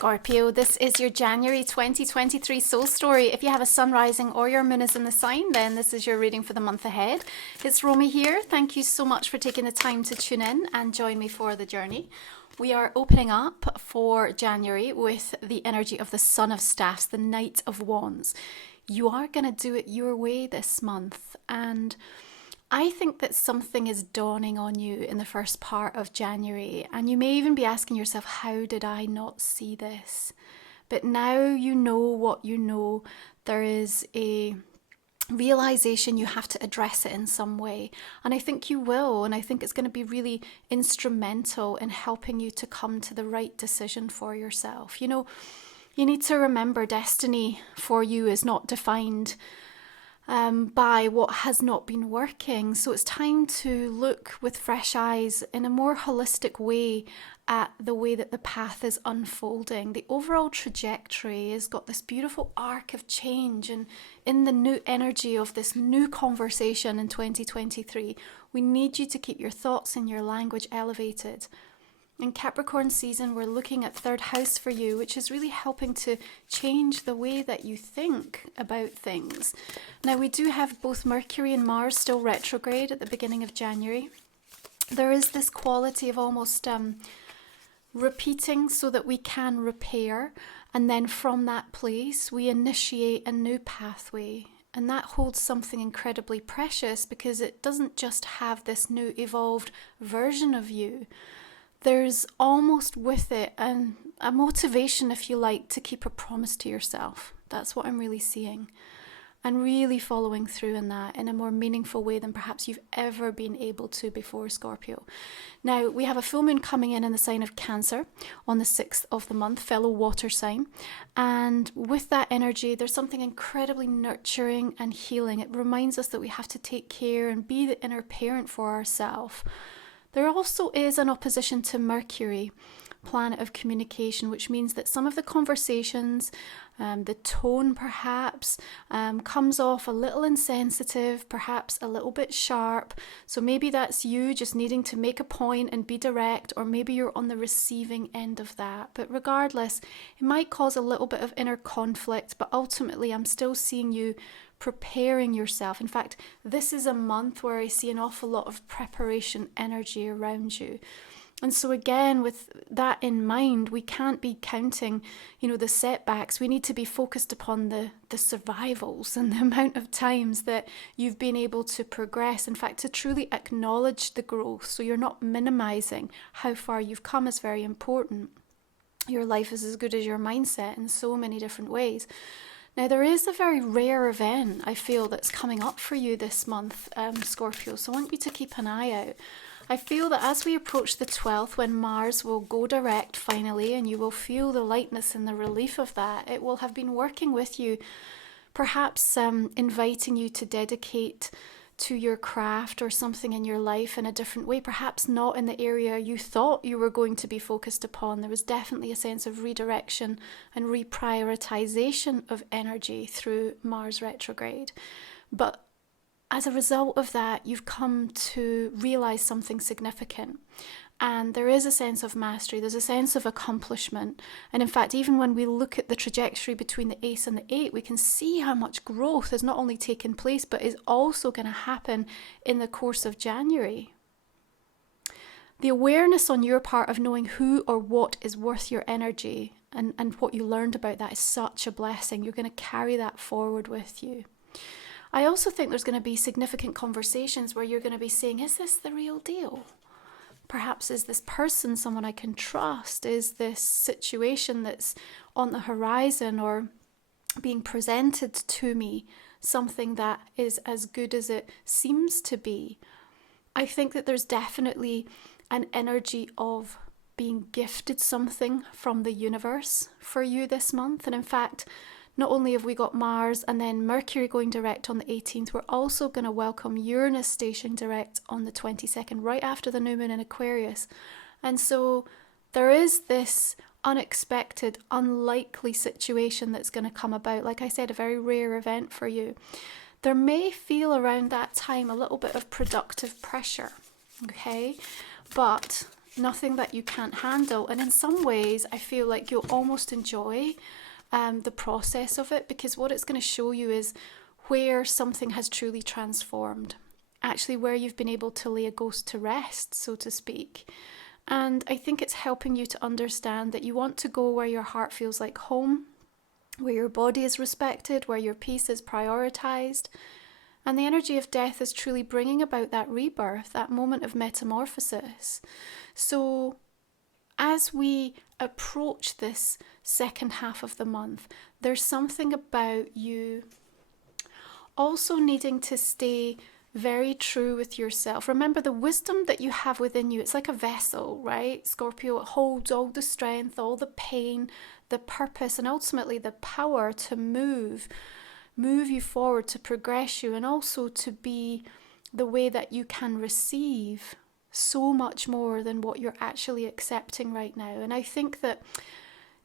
Scorpio, this is your January 2023 soul story. If you have a sun rising or your moon is in the sign, then this is your reading for the month ahead. It's Romy here. Thank you so much for taking the time to tune in and join me for the journey. We are opening up for January with the energy of the Son of Staffs, the Knight of Wands. You are going to do it your way this month, and I think that something is dawning on you in the first part of January, and you may even be asking yourself, how did I not see this? But now you know what you know. There is a realization you have to address it in some way, and I think you will, and I think it's going to be really instrumental in helping you to come to the right decision for yourself. You know, you need to remember destiny for you is not defined by what has not been working. So it's time to look with fresh eyes in a more holistic way at the way that the path is unfolding. The overall trajectory has got this beautiful arc of change, and in the new energy of this new conversation in 2023, we need you to keep your thoughts and your language elevated. In Capricorn season, we're looking at third house for you, which is really helping to change the way that you think about things. Now, we do have both Mercury and Mars still retrograde at the beginning of January. There is this quality of almost repeating so that we can repair. And then from that place, we initiate a new pathway. And that holds something incredibly precious because it doesn't just have this new evolved version of you. There's almost with it a motivation, if you like, to keep a promise to yourself. That's what I'm really seeing. And really following through in that in a more meaningful way than perhaps you've ever been able to before, Scorpio. Now, we have a full moon coming in the sign of Cancer on the 6th of the month, fellow water sign. And with that energy, there's something incredibly nurturing and healing. It reminds us that we have to take care and be the inner parent for ourselves. There also is an opposition to Mercury, planet of communication, which means that some of the conversations, the tone perhaps, comes off a little insensitive, perhaps a little bit sharp. So maybe that's you just needing to make a point and be direct, or maybe you're on the receiving end of that. But regardless, it might cause a little bit of inner conflict, but ultimately I'm still seeing you preparing yourself. In fact, this is a month where I see an awful lot of preparation energy around you. And so again, with that in mind, we can't be counting, the setbacks. We need to be focused upon the survivals and the amount of times that you've been able to progress. In fact, to truly acknowledge the growth, so you're not minimizing how far you've come, is very important. Your life is as good as your mindset in so many different ways. Now, there is a very rare event, I feel, that's coming up for you this month, Scorpio, so I want you to keep an eye out. I feel that as we approach the 12th, when Mars will go direct finally, and you will feel the lightness and the relief of that, it will have been working with you, perhaps inviting you to dedicate to your craft or something in your life in a different way, perhaps not in the area you thought you were going to be focused upon. There was definitely a sense of redirection and reprioritization of energy through Mars retrograde. But as a result of that, you've come to realize something significant. And there is a sense of mastery, there's a sense of accomplishment. And in fact, even when we look at the trajectory between the Ace and the 8, we can see how much growth has not only taken place, but is also going to happen in the course of January. The awareness on your part of knowing who or what is worth your energy and what you learned about that is such a blessing. You're going to carry that forward with you. I also think there's going to be significant conversations where you're going to be saying, is this the real deal? Perhaps is this person someone I can trust? Is this situation that's on the horizon or being presented to me something that is as good as it seems to be? I think that there's definitely an energy of being gifted something from the universe for you this month. And in fact, not only have we got Mars and then Mercury going direct on the 18th, we're also going to welcome Uranus stationing direct on the 22nd, right after the new moon in Aquarius. And so there is this unexpected, unlikely situation that's going to come about. Like I said, a very rare event for you. There may feel around that time a little bit of productive pressure, okay? But nothing that you can't handle. And in some ways, I feel like you'll almost enjoy the process of it, because what it's going to show you is where something has truly transformed, actually where you've been able to lay a ghost to rest, so to speak. And I think it's helping you to understand that you want to go where your heart feels like home, where your body is respected, where your peace is prioritized. And the energy of death is truly bringing about that rebirth, that moment of metamorphosis. So as we approach this second half of the month, there's something about you also needing to stay very true with yourself. Remember, the wisdom that you have within you, it's like a vessel, right? Scorpio, it holds all the strength, all the pain, the purpose, and ultimately the power to move you forward, to progress you, and also to be the way that you can receive so much more than what you're actually accepting right now. And I think that,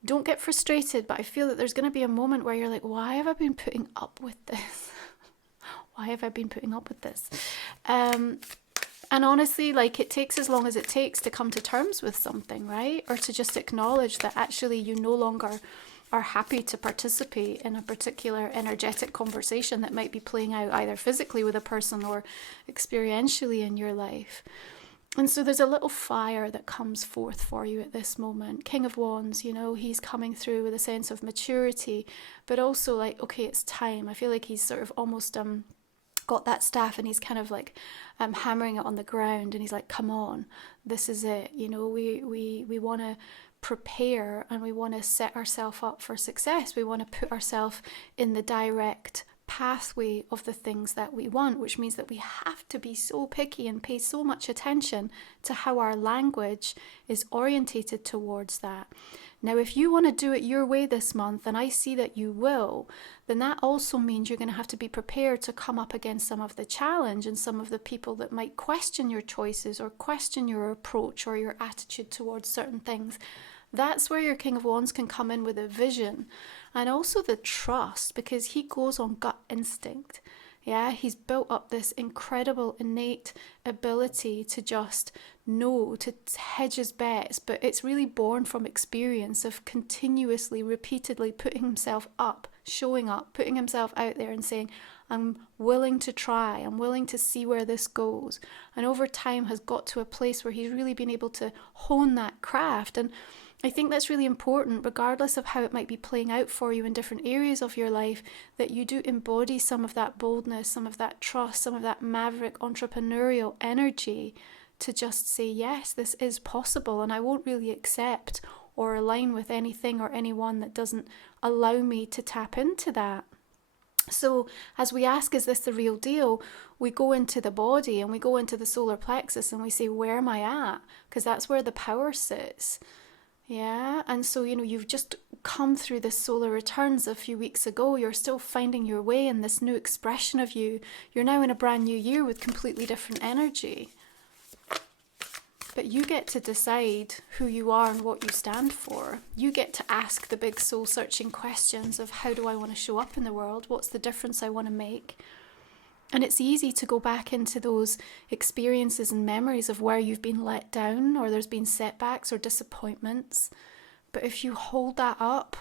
don't get frustrated, but I feel that there's going to be a moment where you're like, why have I been putting up with this? Why have I been putting up with this? And honestly, like, it takes as long as it takes to come to terms with something, right? Or to just acknowledge that actually you no longer are happy to participate in a particular energetic conversation that might be playing out either physically with a person or experientially in your life. And so there's a little fire that comes forth for you at this moment. King of Wands, you know, he's coming through with a sense of maturity, but also like, okay, it's time. I feel like he's sort of almost got that staff and he's kind of like hammering it on the ground, and he's like, come on, this is it. You know, we want to prepare, and we want to set ourselves up for success. We want to put ourselves in the direct pathway of the things that we want, which means that we have to be so picky and pay so much attention to how our language is orientated towards that. Now, if you want to do it your way this month, and I see that you will, then that also means you're going to have to be prepared to come up against some of the challenge and some of the people that might question your choices or question your approach or your attitude towards certain things. That's where your King of Wands can come in with a vision, and also the trust, because he goes on gut instinct. Yeah, he's built up this incredible innate ability to just know, to hedge his bets, but it's really born from experience of continuously, repeatedly putting himself up, showing up, putting himself out there and saying, I'm willing to try, I'm willing to see where this goes. And over time has got to a place where he's really been able to hone that craft. And I think that's really important, regardless of how it might be playing out for you in different areas of your life, that you do embody some of that boldness, some of that trust, some of that maverick entrepreneurial energy to just say, yes, this is possible, and I won't really accept or align with anything or anyone that doesn't allow me to tap into that. So as we ask, is this the real deal? We go into the body and we go into the solar plexus and we say, where am I at? Because that's where the power sits. Yeah, and so, you know, you've just come through this solar returns a few weeks ago. You're still finding your way in this new expression of you. You're now in a brand new year with completely different energy. But you get to decide who you are and what you stand for. You get to ask the big soul-searching questions of, how do I want to show up in the world? What's the difference I want to make? And it's easy to go back into those experiences and memories of where you've been let down, or there's been setbacks or disappointments. But if you hold that up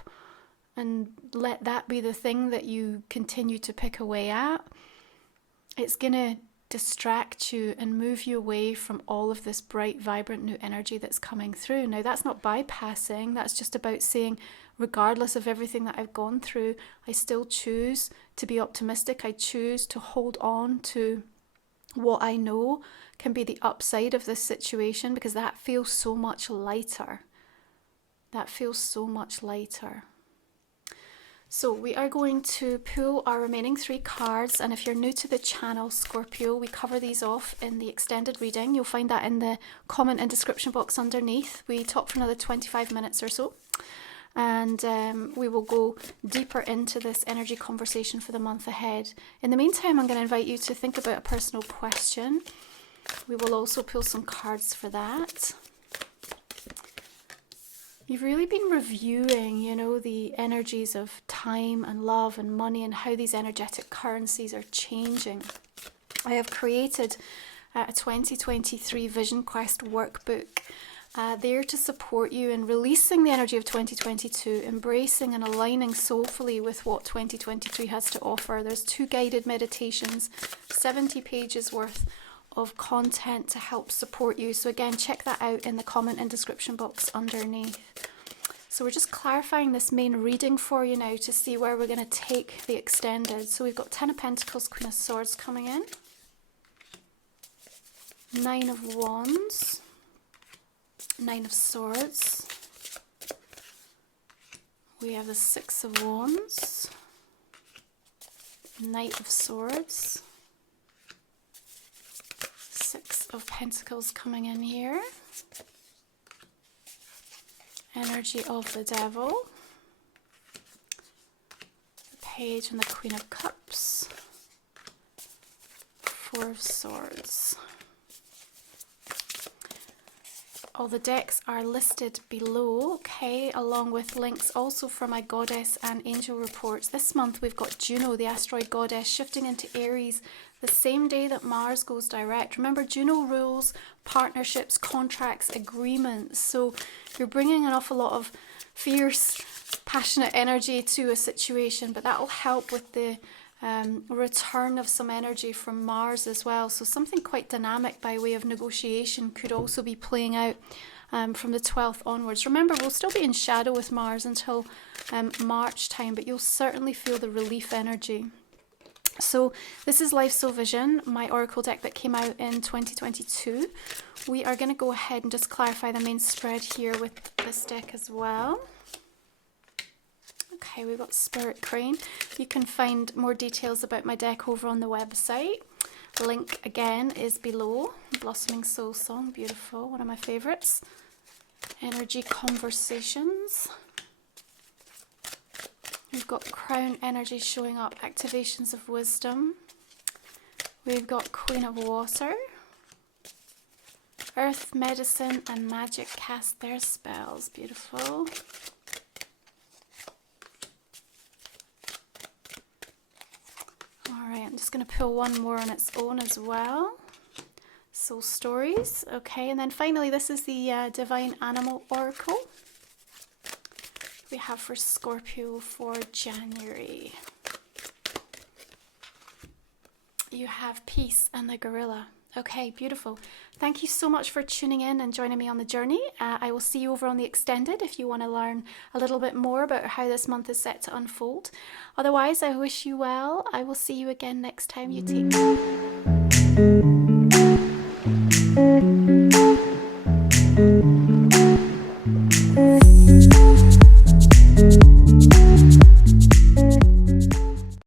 and let that be the thing that you continue to pick away at, it's going to distract you and move you away from all of this bright, vibrant new energy that's coming through. Now, that's not bypassing, that's just about saying, regardless of everything that I've gone through, I still choose to be optimistic. I choose to hold on to what I know can be the upside of this situation, because that feels so much lighter. That feels so much lighter. So we are going to pull our remaining 3 cards, and if you're new to the channel, Scorpio, we cover these off in the extended reading. You'll find that in the comment and description box underneath. We talk for another 25 minutes or so, and we will go deeper into this energy conversation for the month ahead. In the meantime, I'm going to invite you to think about a personal question. We will also pull some cards for that. You've really been reviewing, you know, the energies of time and love and money and how these energetic currencies are changing. I have created a 2023 Vision Quest workbook, there to support you in releasing the energy of 2022, embracing and aligning soulfully with what 2023 has to offer. There's 2 guided meditations, 70 pages worth of content to help support you. So again, check that out in the comment and description box underneath. So we're just clarifying this main reading for you now to see where we're going to take the extended. So we've got 10 of Pentacles, Queen of Swords coming in, 9 of Wands, 9 of Swords, we have the 6 of Wands, Knight of Swords, 6 of Pentacles coming in here, energy of the Devil, the Page and the Queen of Cups, 4 of Swords. All the decks are listed below, okay, along with links also for my goddess and angel reports. This month we've got Juno, the asteroid goddess, shifting into Aries the same day that Mars goes direct. Remember, Juno rules partnerships, contracts, agreements. So you're bringing an awful lot of fierce, passionate energy to a situation, but that will help with the return of some energy from Mars as well. So something quite dynamic by way of negotiation could also be playing out from the 12th onwards. Remember, we'll still be in shadow with Mars until March time, but you'll certainly feel the relief energy. So this is Life Soul Vision, my oracle deck that came out in 2022. We are going to go ahead and just clarify the main spread here with this deck as well. Okay, we've got Spirit Crane. You can find more details about my deck over on the website. Link again is below. Blossoming Soul Song, beautiful, one of my favorites. Energy Conversations. We've got Crown Energy showing up, Activations of Wisdom. We've got Queen of Water. Earth, Medicine and Magic cast their spells, beautiful. Alright, I'm just going to pull one more on its own as well. Soul Stories. Okay, and then finally this is the Divine Animal Oracle we have for Scorpio for January. You have Peace and the Gorilla. Okay, beautiful. Thank you so much for tuning in and joining me on the journey. I will see you over on the extended if you want to learn a little bit more about how this month is set to unfold. Otherwise, I wish you well. I will see you again next time. You take care.